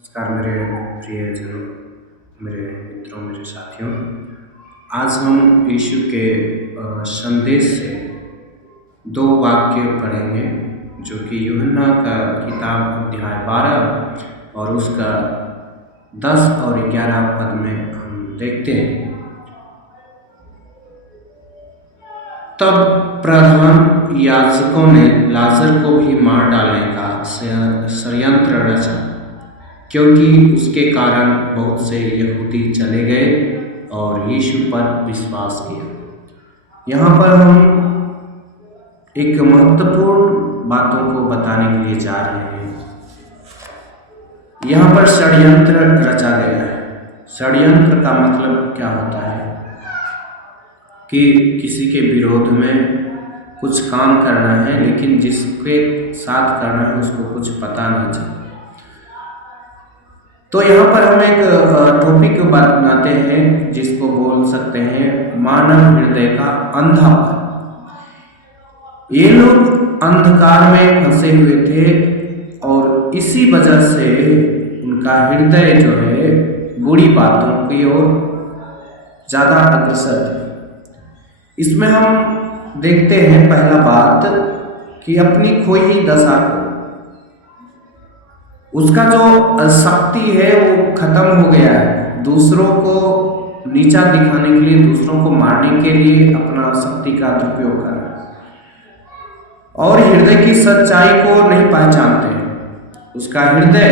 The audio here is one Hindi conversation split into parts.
नमस्कार मेरे प्रियजनों, मेरे मित्रों, मेरे साथियों। आज हम यीशु के संदेश से दो वाक्य पढ़ेंगे, जो कि यूहन्ना का किताब अध्याय 12 और उसका 10 और 11 पद में हम देखते हैं। तब प्रधान याजकों ने लाजर को भी मार डालने का षड्यंत्र रचा, क्योंकि उसके कारण बहुत से यहूदी चले गए और यीशु पर विश्वास किया। यहाँ पर हम एक महत्वपूर्ण बातों को बताने के लिए जा रहे हैं। यहाँ पर षड्यंत्र रचा गया है। षड्यंत्र का मतलब क्या होता है कि किसी के विरोध में कुछ काम करना है, लेकिन जिसके साथ करना है उसको कुछ पता नहीं चलता। तो यहाँ पर हम एक टॉपिक बनाते हैं जिसको बोल सकते हैं मानव हृदय का अंधापन। ये लोग अंधकार में फंसे हुए थे और इसी वजह से उनका हृदय जो है बुरी बातों की ओर ज़्यादा अग्रसर थे। इसमें हम देखते हैं पहला बात कि अपनी खोई हुई दशा को, उसका जो शक्ति है वो खत्म हो गया है। दूसरों को नीचा दिखाने के लिए, दूसरों को मारने के लिए अपना शक्ति का दुरुपयोग कर रहा है और हृदय की सच्चाई को नहीं पहचानते। उसका हृदय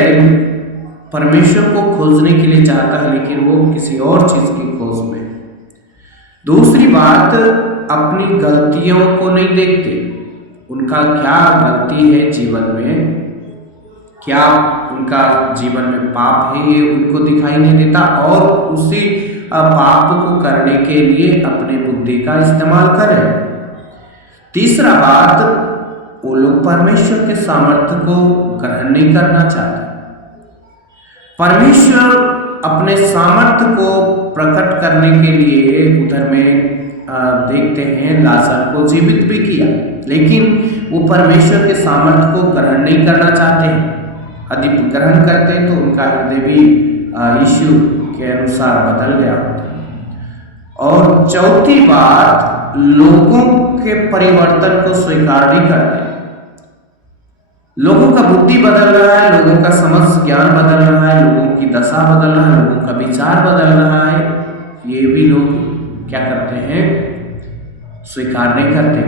परमेश्वर को खोजने के लिए चाहता है, लेकिन वो किसी और चीज की खोज में। दूसरी बात, अपनी गलतियों को नहीं देखते। उनका क्या गलती है जीवन में, क्या उनका जीवन में पाप है, ये उनको दिखाई नहीं देता और उसी पाप को करने के लिए अपने बुद्धि का इस्तेमाल करें। तीसरा बात, वो लोग परमेश्वर के सामर्थ्य को ग्रहण नहीं करना चाहते। परमेश्वर अपने सामर्थ्य को प्रकट करने के लिए उधर में देखते हैं लाजर को जीवित भी किया, लेकिन वो परमेश्वर के सामर्थ्य को ग्रहण नहीं करना चाहते हैं। यदि ग्रहण करते हैं तो उनका हृदय भी यीशु के अनुसार बदल गया होता। और चौथी बात, लोगों के परिवर्तन को स्वीकार नहीं करते। लोगों का बुद्धि बदल रहा है, लोगों का समझ ज्ञान बदल रहा है, लोगों की दशा बदल रहा है, लोगों का विचार बदल रहा है, ये भी लोग क्या करते हैं, स्वीकार नहीं करते।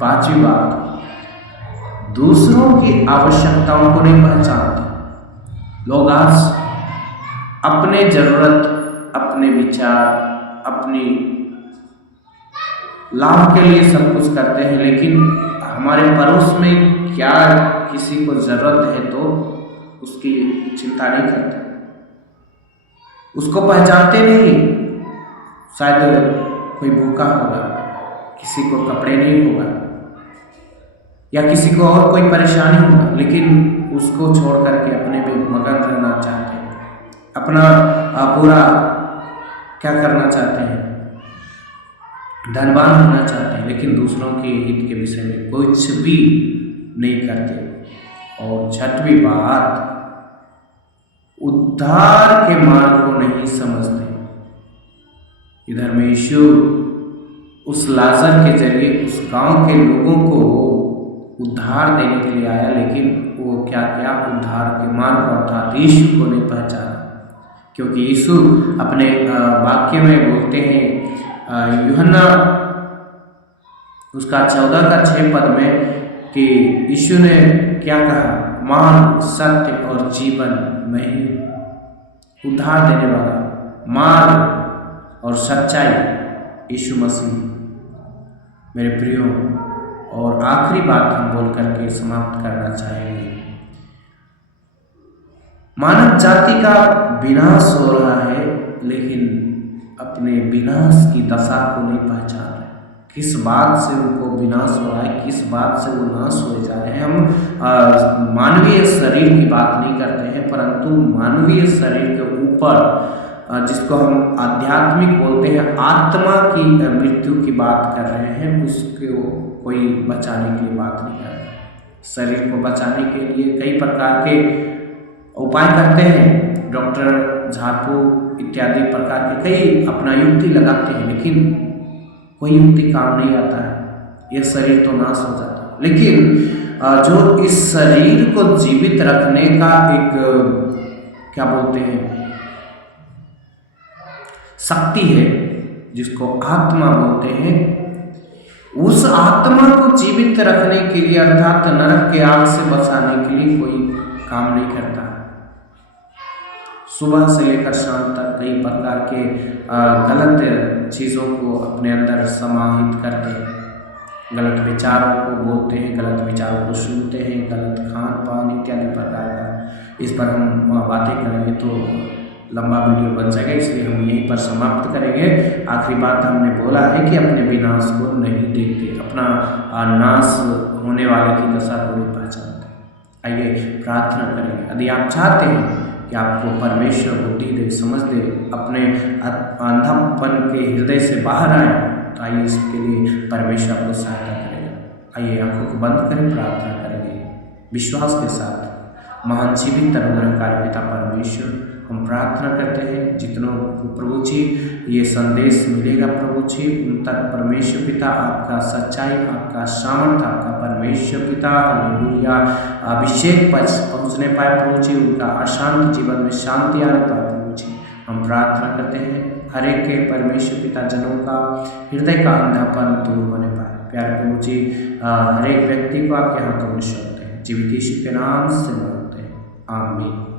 पांचवी बात, दूसरों की आवश्यकताओं को नहीं पहचानते। लोग आज अपने जरूरत, अपने विचार, अपनी लाभ के लिए सब कुछ करते हैं, लेकिन हमारे पड़ोस में क्या किसी को जरूरत है तो उसकी चिंता नहीं करते, उसको पहचानते नहीं। शायद कोई भूखा होगा, किसी को कपड़े नहीं होगा या किसी को और कोई परेशानी होगा, लेकिन उसको छोड़ करके अपने में मगन रहना चाहते हैं, अपना पूरा क्या करना चाहते हैं, धनवान होना चाहते हैं, लेकिन दूसरों के हित के विषय में कुछ भी नहीं करते। और छठवीं बात, उद्धार के मार्ग को नहीं समझते। इधर में यीशु उस लाजर के जरिए उस गांव के लोगों को उद्धार देने के लिए आया, लेकिन वो क्या क्या उद्धार के मार्ग अर्थात यीशु को नहीं पहचाना। क्योंकि यीशु अपने वाक्य में बोलते हैं, यूहन्ना उसका 14 का 6 पद में, कि यीशु ने क्या कहा, मार्ग, सत्य और जीवन में ही उद्धार देने वाला मार्ग और सच्चाई यीशु मसीह। मेरे प्रियो, और आखिरी बात हम बोल करके समाप्त करना चाहेंगे, मानव जाति का विनाश हो रहा है, लेकिन अपने विनाश की दशा को नहीं पहचान रहे। किस बात से उनको विनाश हो रहा है, किस बात से वो नाश हो जा रहे हैं। हम मानवीय शरीर की बात नहीं करते हैं, परंतु मानवीय शरीर के ऊपर जिसको हम आध्यात्मिक बोलते हैं, आत्मा की मृत्यु की बात कर रहे हैं। उसको कोई बचाने के लिए बात नहीं कर रहे। शरीर को बचाने के लिए कई प्रकार के उपाय करते हैं, डॉक्टर झाड़ फूक इत्यादि प्रकार के कई अपना युक्ति लगाते हैं, लेकिन कोई युक्ति काम नहीं आता है, यह शरीर तो नाश हो जाता है। लेकिन जो इस शरीर को जीवित रखने का एक क्या बोलते हैं शक्ति है, जिसको आत्मा बोलते हैं, उस आत्मा को जीवित रखने के लिए अर्थात नरक के आग से बचाने के लिए कोई काम नहीं करता। सुबह से लेकर शाम तक कई प्रकार के गलत चीज़ों को अपने अंदर समाहित करते हैं, गलत विचारों को बोलते हैं, गलत विचारों को सुनते हैं, गलत खान पान इत्यादि प्रकार का। इस पर हम बातें करेंगे तो लंबा वीडियो बन जाएगा, इसलिए हम यहीं पर समाप्त करेंगे। आखिरी बात हमने बोला है कि अपने विनाश को नहीं देखते, अपना नाश होने वाले की दशा को नहीं पहचानते। आइए प्रार्थना करेंगे। यदि आप चाहते हैं कि आपको परमेश्वर बुद्धि दे, समझ दे, अपने अंधापन के हृदय से बाहर आए, तो आइए इसके लिए परमेश्वर आपको सहायता करेगा। आइए आंखों को बंद करें, प्रार्थना करेंगे विश्वास के साथ। महान जीवित अनुग्रहकारी पिता परमेश्वर, हम प्रार्थना करते हैं जितनों को प्रभु जी ये संदेश मिलेगा प्रभु जी, उन तक परमेश्वर पिता आपका सच्चाई, आपका सामर्थ्य, आपका परमेश्वर पिता हालेलुया अभिषेक पहुँचने पाए प्रभु जी, उनका अशांत जीवन में शांति आने पाए प्रभु जी। हम प्रार्थना करते हैं हर एक के परमेश्वर पिता जनों का हृदय का अंधापन दूर होने पाए। प्यारे प्रभु जी हर एक व्यक्ति को आपके हाथों में सौंपते हैं, जीवित यीशु के नाम से मांगते हैं, आमीन।